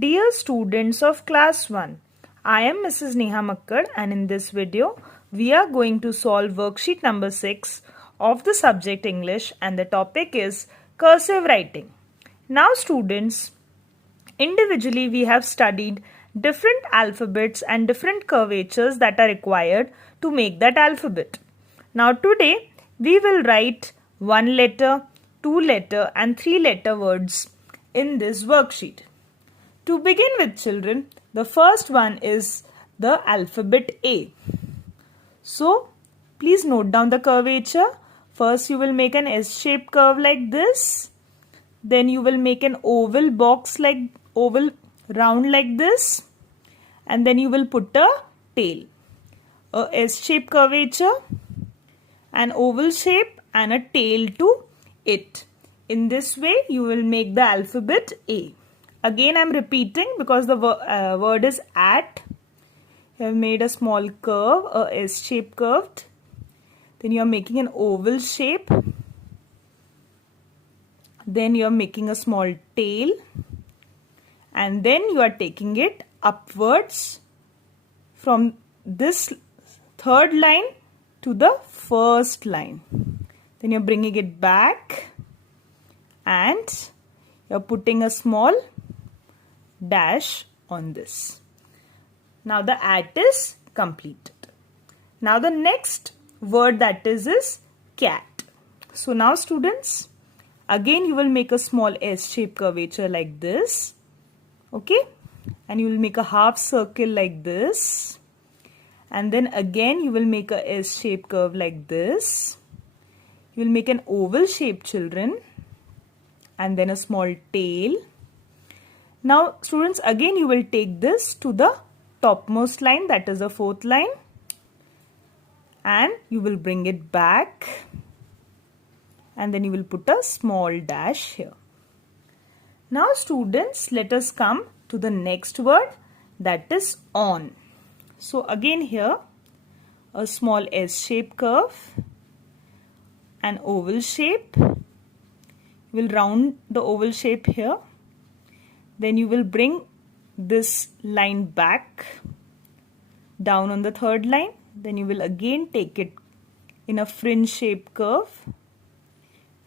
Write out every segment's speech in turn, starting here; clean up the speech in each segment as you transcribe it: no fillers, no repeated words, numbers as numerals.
Dear students of class 1, I am Mrs. Neha Makkad and in this video we are going to solve worksheet number 6 of the subject English and the topic is cursive writing. Now students, individually we have studied different alphabets and different curvatures that are required to make that alphabet. Now today we will write 1 letter, 2 letter and 3 letter words in this worksheet. To begin with children, the first one is the alphabet A. So, please note down the curvature. First you will make an S-shaped curve like this. Then you will make an oval round like this. And then you will put a tail. A S-shaped curvature, an oval shape and a tail to it. In this way you will make the alphabet A. Again I am repeating because the word is at. You have made a small curve, a S-shaped curved. Then you are making an oval shape. Then you are making a small tail. And then you are taking it upwards from this third line to the first line. Then you are bringing it back. And you are putting a small dash on this. Now the at is completed. Now the next word that is cat. So now students, again you will make a small S-shaped curvature like this. Okay, and you will make a half circle like this. And then again you will make a S-shaped curve like this. You will make an oval shape children. And then a small tail. Now students, again you will take this to the topmost line, that is the fourth line, and you will bring it back and then you will put a small dash here. Now students, let us come to the next word, that is on. So again here a small S-shaped curve, an oval shape. You will round the oval shape here. Then you will bring this line back down on the third line. Then you will again take it in a fringe shaped curve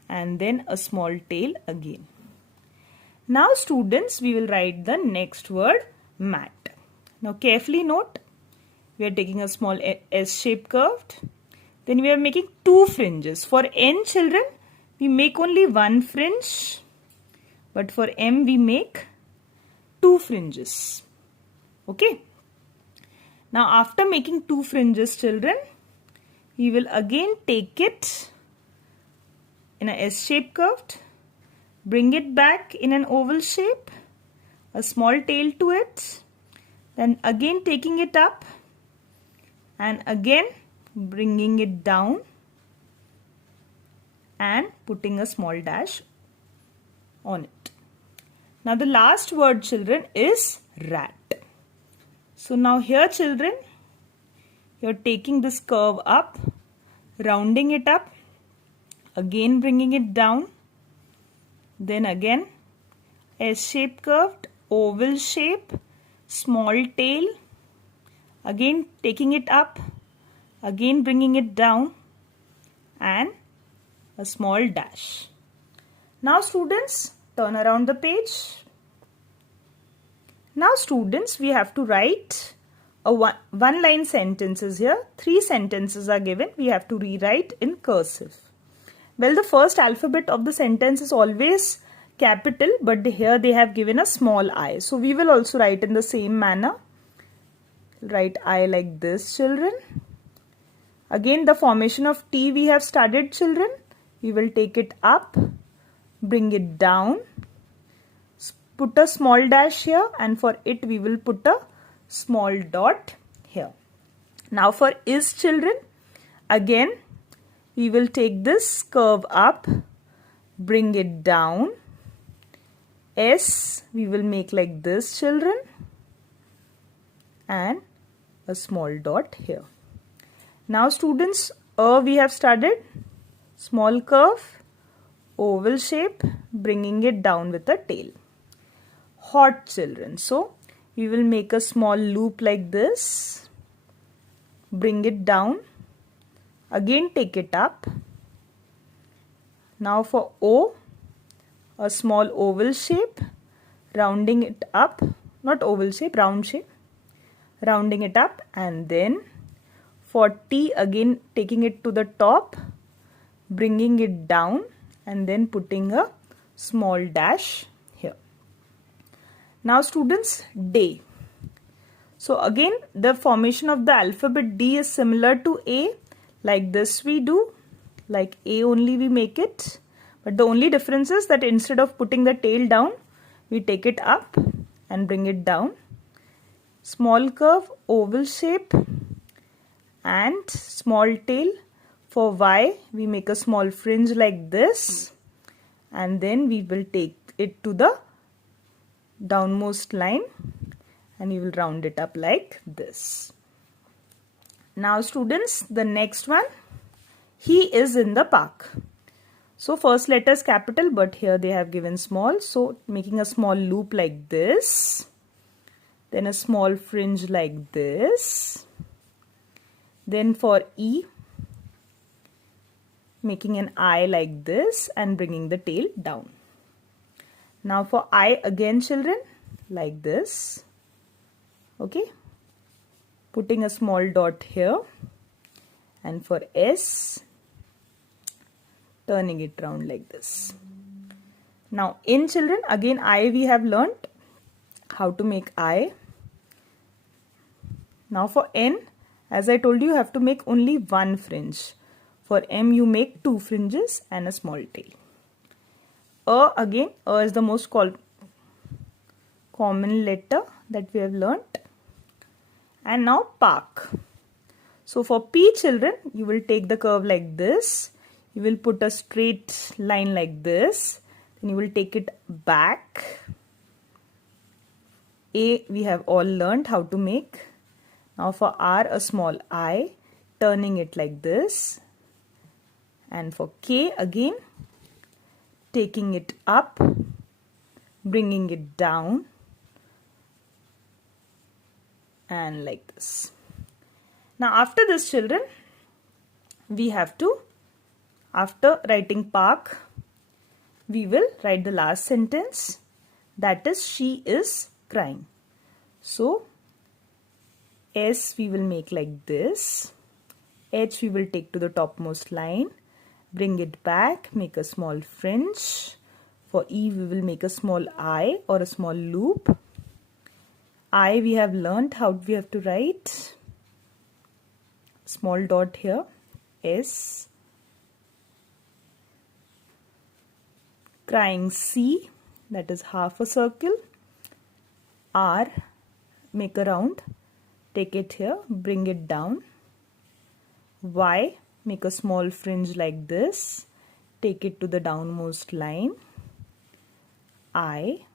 and then a small tail again. Now students, we will write the next word, mat. Now carefully note, we are taking a small S-shaped curved. Then we are making two fringes. For N children, we make only one fringe, but for M we make two fringes. Okay. Now after making two fringes children, we will again take it in a S-shaped curved, bring it back in an oval shape, a small tail to it, then again taking it up and again bringing it down and putting a small dash on it. Now the last word children is rat. So now here children, you are taking this curve up, rounding it up, again bringing it down, then again S-shaped curved, oval shape, small tail, again taking it up, again bringing it down and a small dash. Now students, turn around the page. Now students, we have to write a one line sentences here. 3 sentences are given. We have to rewrite in cursive. Well, the first alphabet of the sentence is always capital, but here they have given a small I. So we will also write in the same manner. Write I like this children. Again the formation of T we have studied children. We will take it up, bring it down, put a small dash here and for it we will put a small dot here. Now for is children, again we will take this curve up, bring it down, S we will make like this children and a small dot here. Now students, we have studied small curve, oval shape, bringing it down with a tail. hot children. So we will make a small loop like this, bring it down, again take it up. Now for O, a small oval shape, rounding it up, not oval shape, round shape, rounding it up, and then for T, again taking it to the top, bringing it down, and then putting a small dash here. Now students, day. So again the formation of the alphabet D is similar to A. Like this we do, like A only we make it, but the only difference is that instead of putting the tail down, we take it up and bring it down. Small curve, oval shape, and small tail. For Y, we make a small fringe like this, and then we will take it to the downmost line and we will round it up like this. Now students, the next one, he is in the park. So first letter is capital, but here they have given small. So making a small loop like this, then a small fringe like this. Then for E, making an eye like this and bringing the tail down. Now for I again children, like this. Okay. Putting a small dot here, and for S, turning it round like this. Now in children, again I we have learnt how to make I. Now for N, as I told you, you have to make only one fringe. For M you make two fringes and a small tail. Again, is the most common letter that we have learnt. And now park. So for P children, you will take the curve like this. You will put a straight line like this. Then you will take it back. A we have all learnt how to make. Now for R, a small I, turning it like this. And for K again, taking it up, bringing it down, and like this. Now after this children, we have to, after writing park, we will write the last sentence, that is she is crying. So S we will make like this, H we will take to the topmost line, bring it back, make a small fringe. For E we will make a small I or a small loop. I we have learnt how we have to write. Small dot here. S. Crying C, that is half a circle. R, make a round. Take it here, bring it down. Y, make a small fringe like this. Take it to the downmost line. I.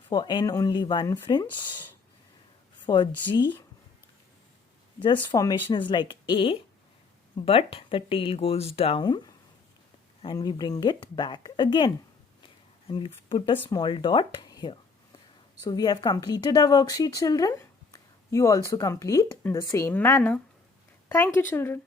For N only one fringe. For G, just formation is like A, but the tail goes down and we bring it back again. And we've put a small dot here. So we have completed our worksheet children. You also complete in the same manner. Thank you children.